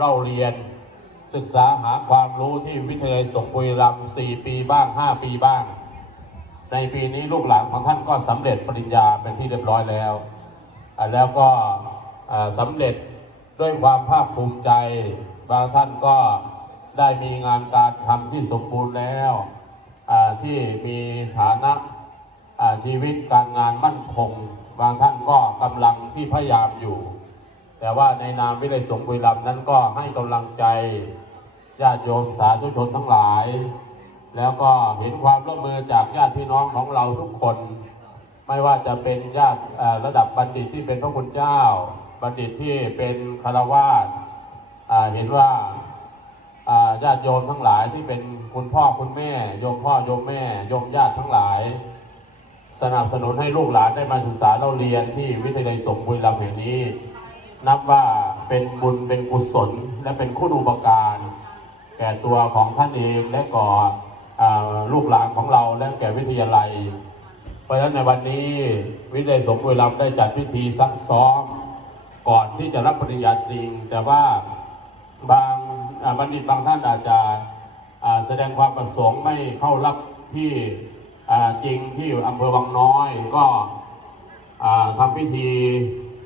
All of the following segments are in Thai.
เล่าเรียน ศึกษาหาความรู้ที่วิทยาลัยสงบุรีรัมย์สี่ปีบ้างห้าปีบ้าง ในปีนี้ลูกหลานของท่านก็สำเร็จปริญญาเป็นที่เรียบร้อยแล้ว แล้วก็อ่าสำเร็จด้วยความภาคภูมิใจบางท่านก็ได้มีงานการทำที่สมบูรณ์แล้วที่มีฐานะชีวิตการงานมั่นคง บางท่านก็กำลังที่พยายามอยู่ แต่ว่าในนามวิเลยสงฆ์บุรีรัมย์นั้นก็ให้กำลังใจญาติโยมสาธุชนทั้งหลาย แล้วก็เห็นความร่วมมือจากญาติพี่น้องของเราทุกคน ไม่ว่าจะเป็นญาติระดับบัณฑิตที่เป็นพระคุณเจ้า บัณฑิตที่เป็นคารวาสเห็นว่าญาติโยมทั้งหลายที่เป็นคุณพ่อคุณแม่ โยมพ่อโยมแม่ โยมญาติทั้งหลาย สนับสนุนให้ลูกหลานได้มาศึกษาเราเรียนที่วิทยาลัยสงฆ์บุรีรัมย์แห่งนี้ นับว่าเป็นบุญเป็นกุศล และเป็นคุณอุปการ แก่ตัวของท่านเองและก่อลูกหลานของเราและแก่วิทยาลัย เพราะฉะนั้นในวันนี้วิทยาลัยสงฆ์บุรีรัมได้จัดพิธีซักซ้อมก่อนที่จะรับปริญญาจริง แต่ว่าบางบัณฑิตบางท่านอาจจะแสดงความประสงค์ไม่เข้ารับที่จริงที่อำเภอวังน้อยก็ทำพิธี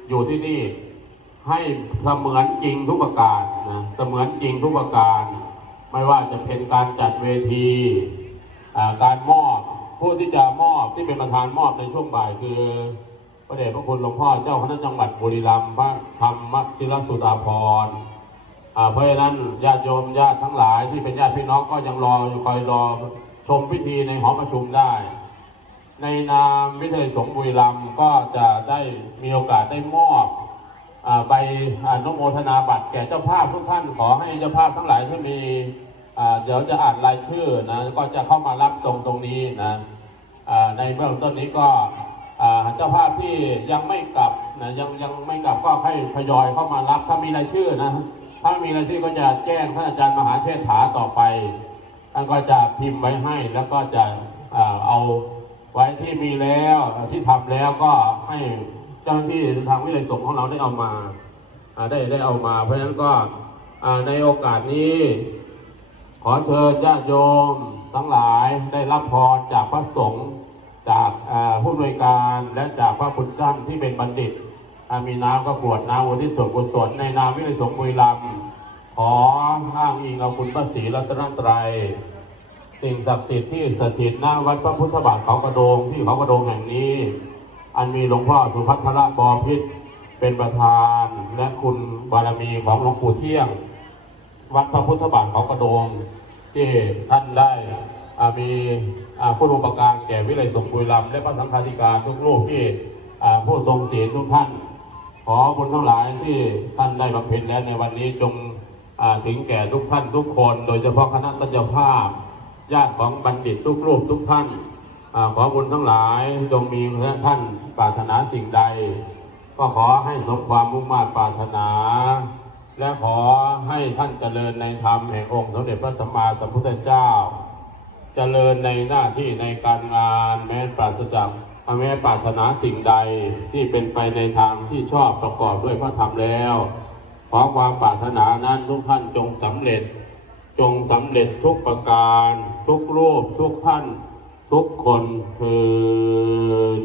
อยู่ที่นี่ ให้เสมือนจริงทุกประการนะเสมือนจริงทุกประการ ไม่ว่าจะเป็นการจัดเวทีการมอบผู้ที่จะมอบที่เป็นประธานมอบในช่วงบ่ายคือพระเดชพระคุณหลวงพ่อเจ้าคณะจังหวัดบุรีรัมย์พระธรรมจิรสุดาภรเพราะฉะนั้นญาติโยมญาติทั้งหลายที่เป็นญาติพี่น้องก็ยังรออยู่คอยรอชมพิธีในหอประชุมได้ ในนามวิทยาลัยสงฆ์บุรีรัมย์ก็จะได้มีโอกาสได้มอบ ใบอนุโมทนาบัตรแก่เจ้าภาพทุกท่านขอให้เจ้าภาพทั้งหลายที่มีเดี๋ยวจะอ่านรายชื่อนะก็จะเข้ามารับตรงตรงนี้นะในเบื้องต้นนี้ก็เจ้าภาพที่ยังไม่กลับนะยังยังไม่กลับก็ให้ทยอยเข้ามารับถ้ามีรายชื่อนะถ้าไม่มีรายชื่อก็จะแจ้งท่านอาจารย์มหาเชษฐาต่อไปท่านก็จะพิมพ์ไว้ให้แล้วก็จะเอาไว้ที่มีแล้วที่ทำแล้วก็ให้ เจ้าหน้าที่ทางวิเลยสงฆ์ของเราได้เอามาได้ได้เอามา เพราะฉะนั้นก็ในโอกาสนี้ ขอเชิญญาติโยมทั้งหลายได้รับพรจากพระสงฆ์จากผู้อำนวยการและจากพระคุณท่านที่เป็นบัณฑิต มีน้ำก็กรวดน้ำอุทิศส่วนกุศลในนามวิเลยสงฆ์บุรีรัมย์ขออ้างอิงเอาคุณพระศรีรัตนตรัยสิ่งศักดิ์สิทธิ์ที่สถิตหน้าวัดพระพุทธบาทเขากระโดงที่เขากระโดงแห่งนี้ อันมีหลวงพ่อสุพัทระบอพิษเป็นประธานและคุณบารมีของหลวงปู่เที่ยง วัดพระพุทธบาทเขากระโดงที่ท่านได้มีผู้อุปการแก่วิเลยสงฆ์บุรีรัมและพระสังฆาธิการทุกรูปที่ผู้ทรงศีลทุกท่าน ขอบุญทั้งหลายที่ท่านได้บำเพ็ญแล้วในวันนี้จงถึงแก่ทุกท่านทุกคน โดยเฉพาะคณะตัญภาพญาติของบัณฑิตทุกรูปทุกท่าน ขอบุญทั้งหลายจงมีเพื่อท่านปรารถนาสิ่งใด ก็ขอให้สมความมุ่งมา่ปรารถนา และขอให้ท่านเจริญในธรรมแห่งองค์สมเด็จพระสัมมาสัมพุทธเจ้า เจริญในหน้าที่ในการงานแม้ปราศจากแม้ปรารถนาสิ่งใดที่เป็นไปในทางที่ชอบประกอบด้วยพระธรรมแล้ว ขอความปรารถนานั้นทุกท่านจงสำเร็จ จงสำเร็จทุกประการ ทุกรูปทุกท่าน ทุกคนเทิน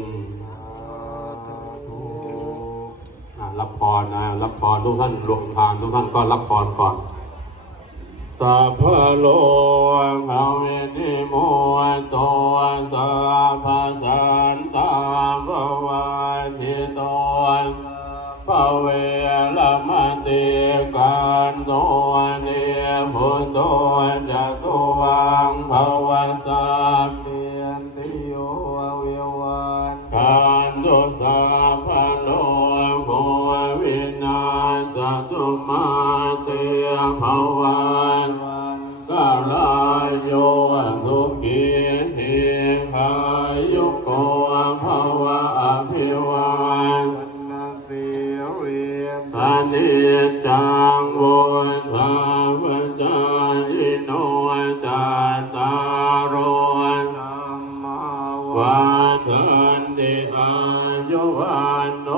รับพรนะรับพรทุกท่านรวมทานทุกท่านก็รับพรก่อนสัพพะโลกาเวนิโมโตสัพพะสันตาภวันติโตภเวรมติการโตเนพุตโตจะตุวังภวสั มาเตภวันกาลายโยสุขีหิขายุโกภวะอภิวันนาสิริตานิจังวุฒาปจายโนจาารวนธรรมเดิยุวัน